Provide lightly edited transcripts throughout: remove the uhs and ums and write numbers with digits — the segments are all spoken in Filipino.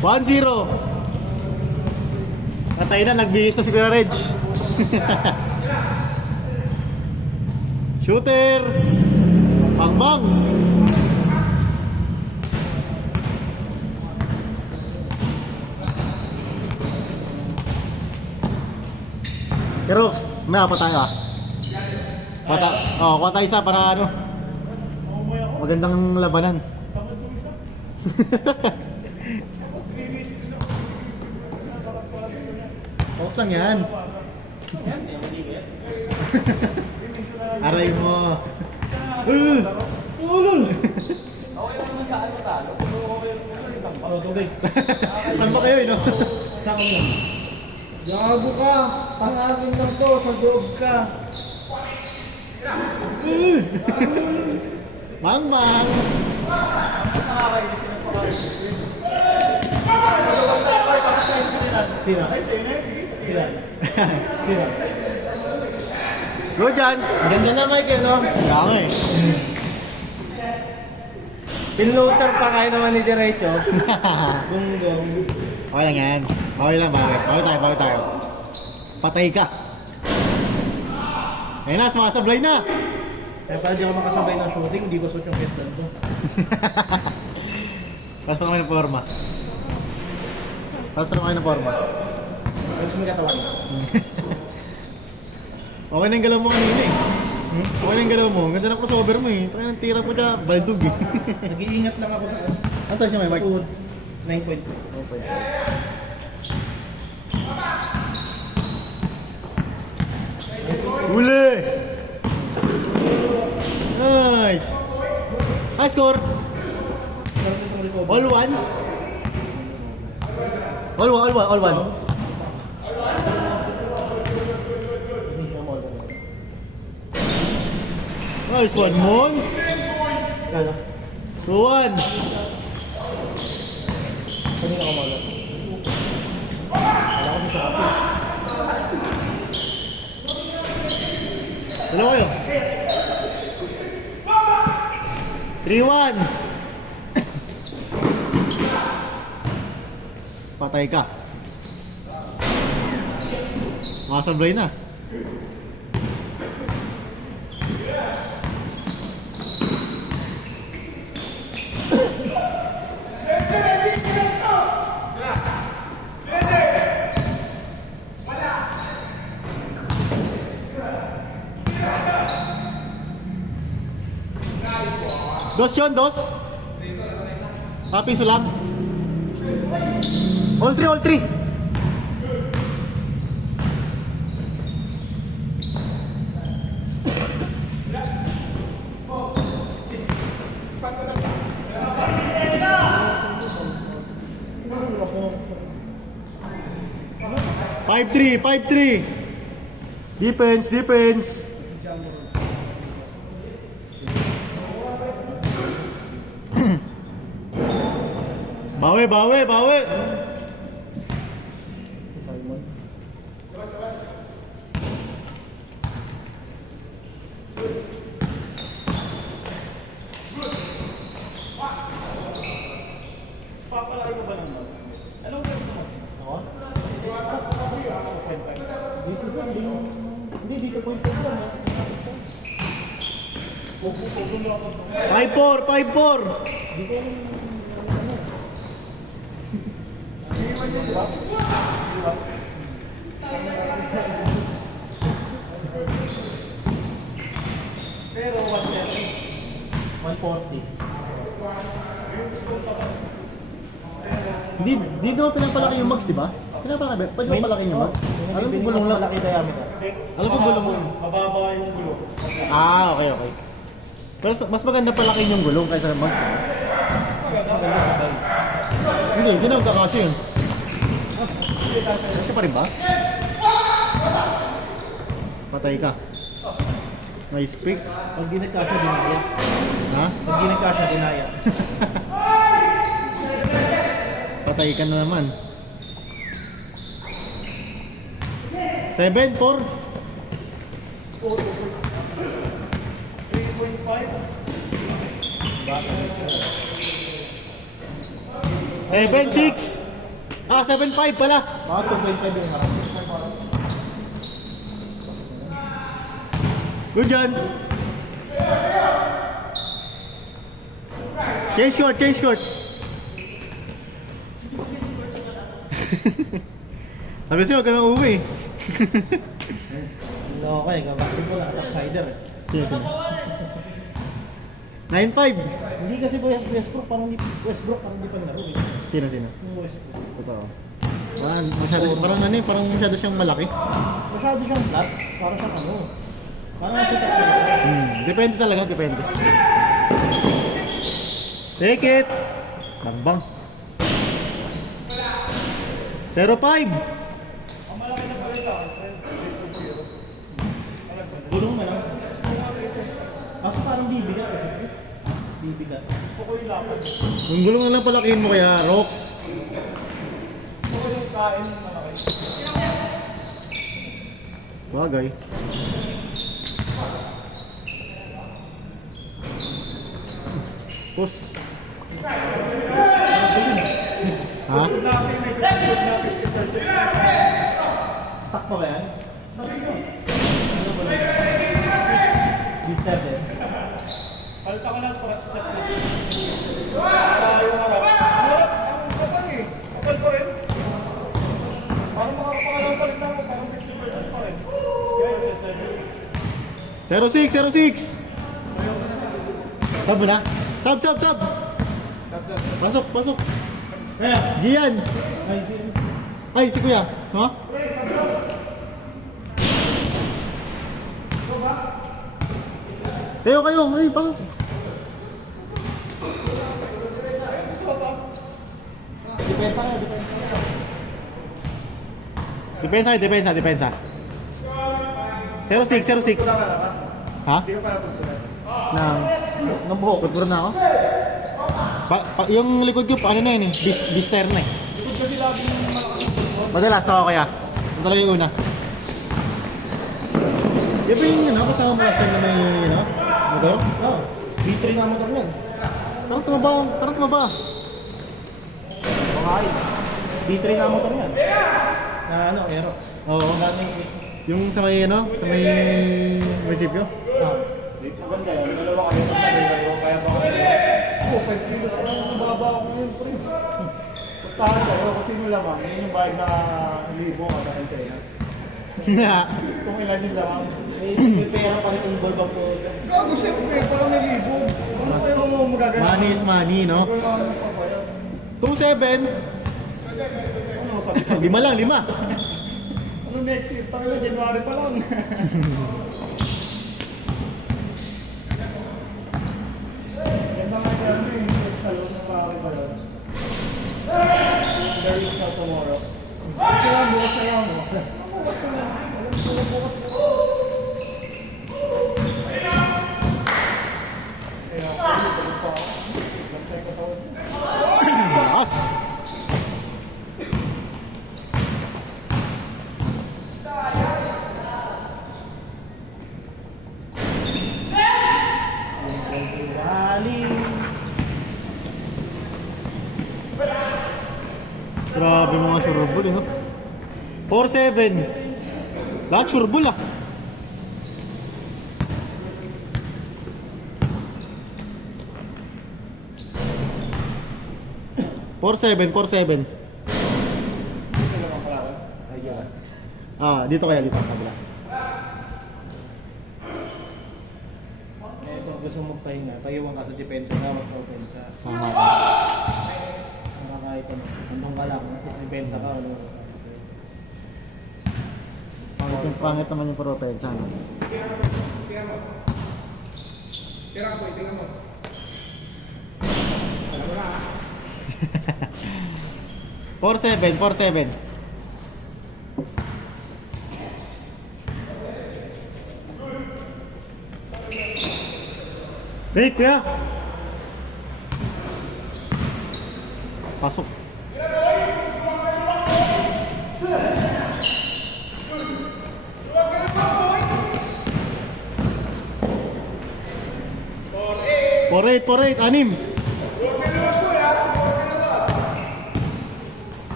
1-0. Patay na, nagbihis na si Kuya Reg. Shooter. Pangbang. Pero, may apa tayo ah. Kuha tayo isa para ano. Magandang labanan. Focus lang yan. Aray mo. Ulul. Tamba kayo no? Saan lang? Gago ka! Pangagin lang to, sa loob ka! Mang! Sino? Good yan! Ganda na Mike no? Kaya nga eh. Pinloater pa kayo naman ni Diretso. Gunggong. Okay lang yan. Bawi lang, bawi. Bawi tayo. Patay ka. Ayun na, sumasablay na. Kaya pala di ako makasabay ng shooting, hindi ko suot yung headband to. Pas pa naman ng forma. Tapos may katawan. Okay na yung galaw mo kanina eh. Okay na yung galaw mo. Ganda ng crossover mo eh. Try ng tira po dyan. Baldog eh. Nag-iingat lang ako sa Asa siya may mic? Suot. 9.2. Okay. Huli! Nice! High score! All one? All one. Nice one, Mon! Ano? 2-1! Kanina ka muna. Wala kasi sa akin. Dalawa kayo? 3-1! Patay ka. Makasablay na. Dos yun, dos. Piso lang. All three. Five three. Defense. Bawi. Papalaki mo ba ng mouse? Anong gusto mo? Ako? Dito point ko lang. 5-4. Pero 140. Hindi naman pinapalaki yung mags, di ba? Pinapalaki, pwede mo palaki yung mags? Alam ko gulong lang. Malaki diameter. Alam ko gulong lang. Mababa yung gulong. Okay. Pero mas maganda palaki yung gulong kaysa mags. Maganda sa bike. Hindi nagkakasya yun. Kasi pa rin ba? Patay ka. Nice pick. Pag di nagkasya, dinaya. Ha? Pag di nagkasya, dinaya. Patay ka na naman. 7-4. 7-6. Ah, 7.5 pala. Mga 2.5 yung harap. Good yan. Change court, change court. Sabi sa'yo, huwag ka nang uuwi. Okay, ka-basketball at outsider. Sino, sino? 9.5. Hindi kasi Westbrook parang di pa laro eh. Sino, sino? Yung Westbrook. Totoo. Parang masyado siyang malaki. Masyado siyang flat. Parang siyang ano. Parang nasa outsider. Depende talaga, depende. Take it! Lambang. 0.5. Gulong na lang. Kaso parang bibigat kasi. Bibigat. Yung gulong na lang palakihin mo kaya, Rox. Bagay. Pus. Ha? Stuck pa ba yan? Ano ba lang? B7. Palta ka na para sa set. Yung harap. Ang kapal eh. Kapal pa rin. Parang makakapangalang palit na ako. Parang 50% pa rin. 06, 06! Sab mo na? Sab! Pasok, pasok! Kaya, Gian! Ay, si Kuya! Ha? Tayo kayo! Ay, pasok! depensa kayo, depensa. Depensa. 06, 06. Ha? Nang buhok, pagpuro na ako. Yung likod ko, ano na yun eh, bister na eh. Madalas ako kaya. Ito talaga yung una. Di ba yung ano, kasama mo last time na may, motor? Oo. B3 na motor yan. Parang tumaba. Okay. B3 na motor yan. Na ano, Aerox. Oo. Yung sa may, sa may munisipyo. Maganda yan. Dalawa kayo sa kayo. Kaya ba kayo? Oo, 5 kilos na nababa ako ngayon pa rin. Pustahan kayo kasi yung lamang. Yun yung bayad na libo kada Ensenas. Kung ilan yung lamang. May pera pa rin yung ballbang po. Gago siyempre, parang may libo. Ano pero mo magaganda? Money is money, no? Wala ano pa ba yan? 2.7. Ano sabi ko? 5 lang, 5. Ano next year? Parang January pa lang. Ganda nga yan eh. Salon na pare ba yun? There is no tomorrow. Kaya bukas na yan. Bukas na. Bukas na yan. Alam ko na bukas na. Kaya pagod pa ako. Lantay ka tawad. Lakas. Rally. Grabe mga surbol, no? 4.7. Lahat surbol, ah. Four seven. Ah, dito kaya dito kabila. Eh, kung gusto mo magpahinga, paiwan ka sa depensa na, wag sa opensa. Tama. Para kahit ano, andun ka lang, at least depensa ka, ano. Pangit naman yung propensa, no? Tira ko, tingnan mo. 4.7. Wait, kuya! Pasok. For eight, 6.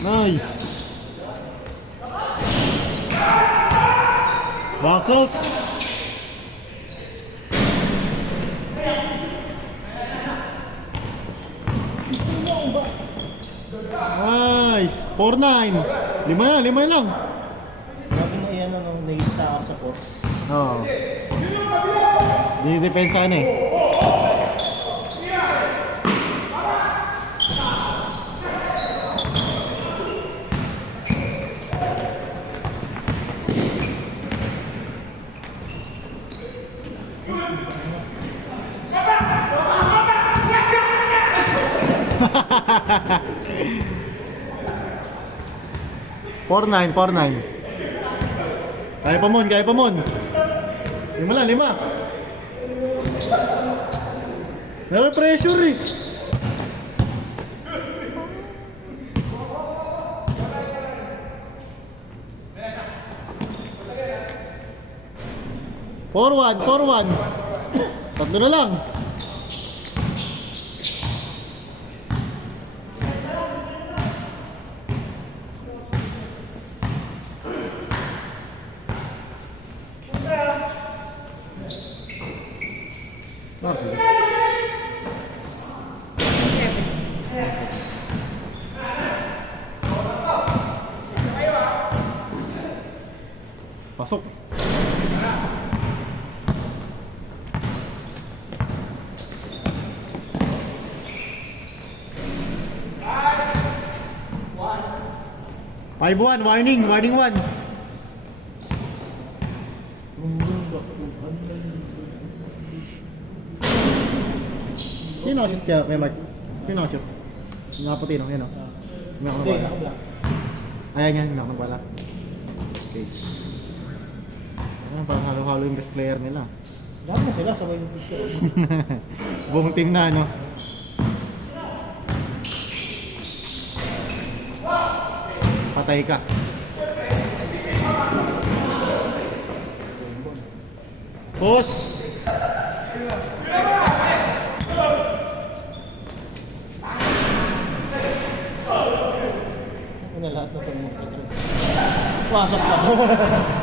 Nice. Box out. Nice. 4-9. Lima na lang. Sabi mo yan ano, nag-ista ako sa post. Oo. Dinidepensa ka na eh. Four nine. Kaya pa mon. Lima. May pressure eh. Four one. Tatlo na lang. Sige. Pasok. Five one, warning one. Sino shoot kaya, Mark? Sino shoot? Yung nakaputi, no? Yan, no? Yung Hindi, nakabala. nakabla. Ayan yan, yung nakabala. Case. Ayan, parang halo-halo yung best player nila. Dami na sila, sabay yung picture. Buong team na, no? Patay ka. Push! Ano lahat na ito mga pictures. Pasok lang.